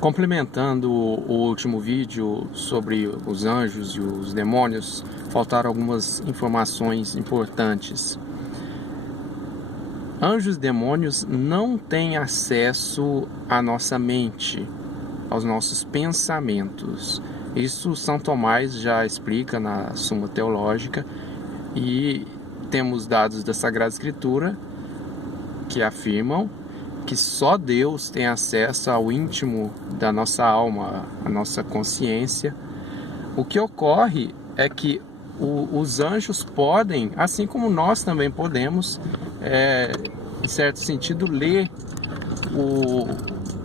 Complementando o último vídeo sobre os anjos e os demônios, faltaram algumas informações importantes. Anjos e demônios não têm acesso à nossa mente, aos nossos pensamentos. Isso São Tomás já explica na Suma Teológica, e temos dados da Sagrada Escritura que afirmam que só Deus tem acesso ao íntimo da nossa alma, à nossa consciência. O que ocorre é que os anjos podem, assim como nós também podemos, em certo sentido, ler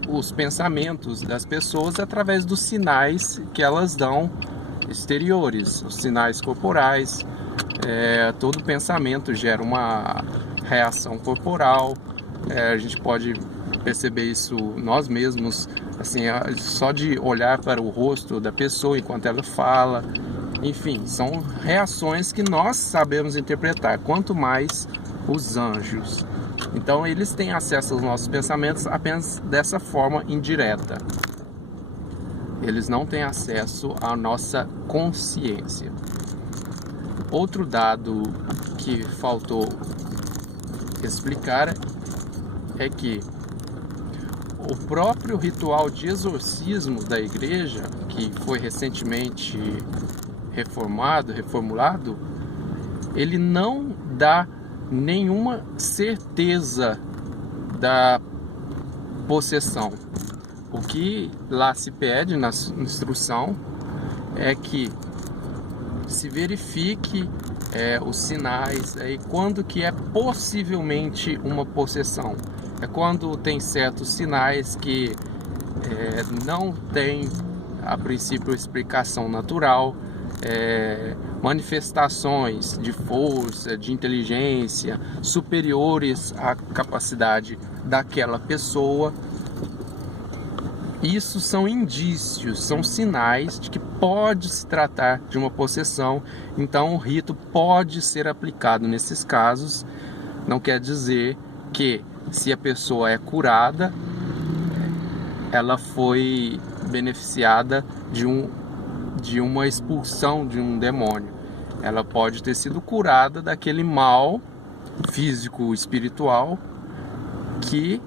os pensamentos das pessoas através dos sinais que elas dão exteriores, os sinais corporais. Todo pensamento gera uma reação corporal. A gente pode perceber isso nós mesmos, assim, só de olhar para o rosto da pessoa enquanto ela fala. Enfim, são reações que nós sabemos interpretar, quanto mais os anjos. Então eles têm acesso aos nossos pensamentos apenas dessa forma indireta. Eles não têm acesso à nossa consciência. Outro dado que faltou explicar é que o próprio ritual de exorcismo da igreja, que foi recentemente reformulado, ele não dá nenhuma certeza da possessão. O que lá se pede na instrução é que se verifique os sinais, quando que é possivelmente uma possessão. É quando tem certos sinais que não tem, a princípio, explicação natural, manifestações de força, de inteligência superiores à capacidade daquela pessoa. Isso são indícios, são sinais de que pode se tratar de uma possessão. Então o rito pode ser aplicado nesses casos. Não quer dizer que, se a pessoa é curada, ela foi beneficiada de uma expulsão de um demônio. Ela pode ter sido curada daquele mal físico, espiritual, que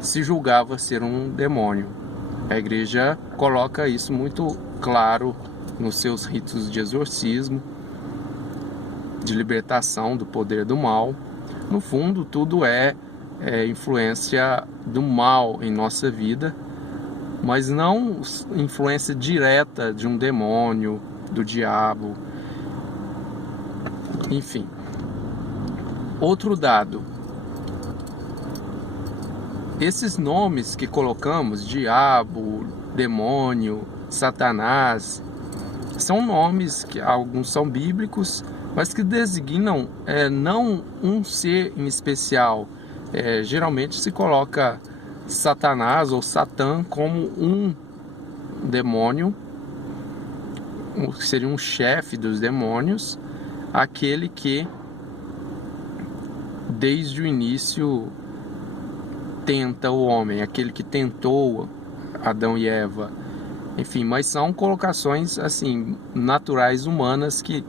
se julgava ser um demônio. A igreja coloca isso muito claro nos seus ritos de exorcismo, de libertação do poder do mal. No fundo, tudo é influência do mal em nossa vida, mas não influência direta de um demônio, do diabo. Enfim. Outro dado. Esses nomes que colocamos, diabo, demônio, Satanás, são nomes que alguns são bíblicos, mas que designam não um ser em especial. Geralmente se coloca Satanás ou Satã como um demônio, que seria um chefe dos demônios, aquele que desde o início tenta o homem, aquele que tentou Adão e Eva. Enfim, mas são colocações assim naturais, humanas, que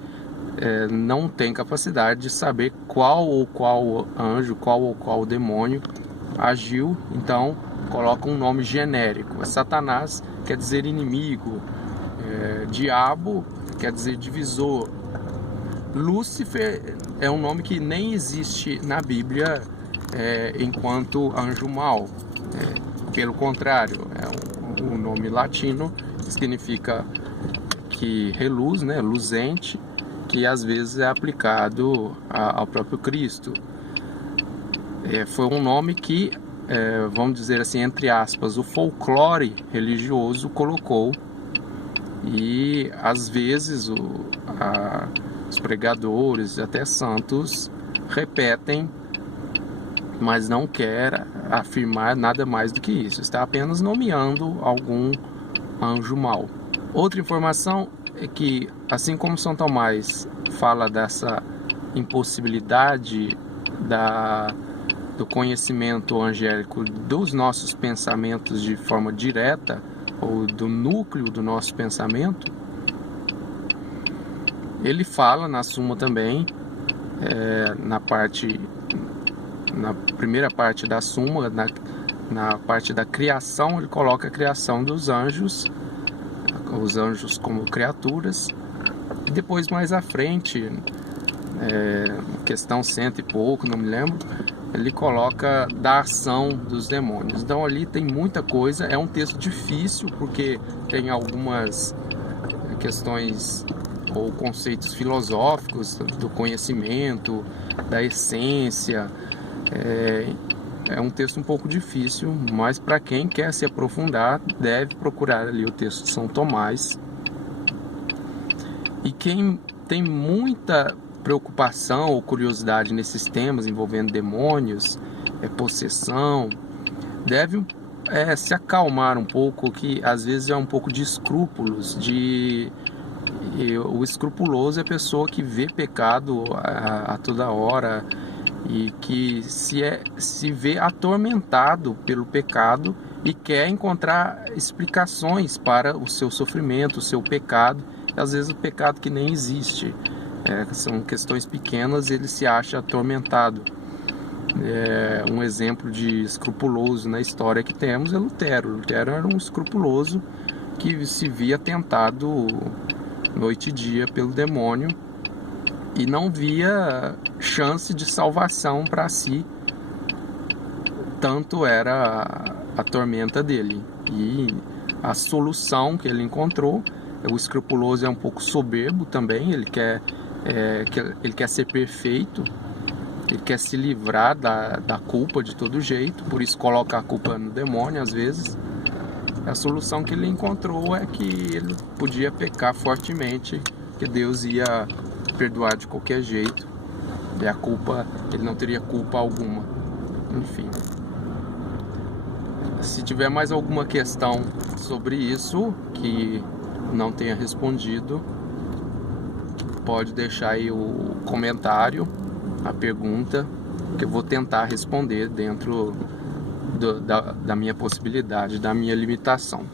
não tem capacidade de saber qual ou qual anjo, qual ou qual demônio agiu. Então coloca um nome genérico. Satanás quer dizer inimigo, diabo quer dizer divisor. Lúcifer é um nome que nem existe na Bíblia enquanto anjo mau. Pelo contrário, é um nome latino que significa que reluz, luzente, que às vezes é aplicado ao próprio Cristo. Foi um nome que, vamos dizer assim, entre aspas, o folclore religioso colocou, e às vezes os pregadores, até santos, repetem, mas não quer afirmar nada mais do que isso. Está apenas nomeando algum anjo mau. Outra informação é que, assim como São Tomás fala dessa impossibilidade do conhecimento angélico dos nossos pensamentos de forma direta, ou do núcleo do nosso pensamento, ele fala na Suma também, na primeira parte da Suma, na parte da criação, ele coloca a criação dos anjos, os anjos como criaturas, e depois mais à frente, questão 100 e pouco, não me lembro, ele coloca da ação dos demônios. Então ali tem muita coisa, é um texto difícil porque tem algumas questões ou conceitos filosóficos do conhecimento, da essência. É um texto um pouco difícil, mas para quem quer se aprofundar, deve procurar ali o texto de São Tomás. E quem tem muita preocupação ou curiosidade nesses temas envolvendo demônios, possessão, deve se acalmar um pouco, que às vezes é um pouco de escrúpulos, o escrupuloso é a pessoa que vê pecado a toda hora e que se vê atormentado pelo pecado e quer encontrar explicações para o seu sofrimento, o seu pecado, e às vezes o pecado que nem existe. São questões pequenas, ele se acha atormentado. Um exemplo de escrupuloso na história que temos é Lutero. Lutero era um escrupuloso que se via tentado noite e dia pelo demônio e não via chance de salvação para si, tanto era a tormenta dele. E a solução que ele encontrou, o escrupuloso é um pouco soberbo também, ele quer ser perfeito, ele quer se livrar da culpa de todo jeito, por isso coloca a culpa no demônio às vezes. A solução que ele encontrou é que ele podia pecar fortemente, que Deus ia perdoar de qualquer jeito, e a culpa, ele não teria culpa alguma. Enfim, se tiver mais alguma questão sobre isso que não tenha respondido, pode deixar aí o comentário, a pergunta, que eu vou tentar responder dentro da minha possibilidade, da minha limitação.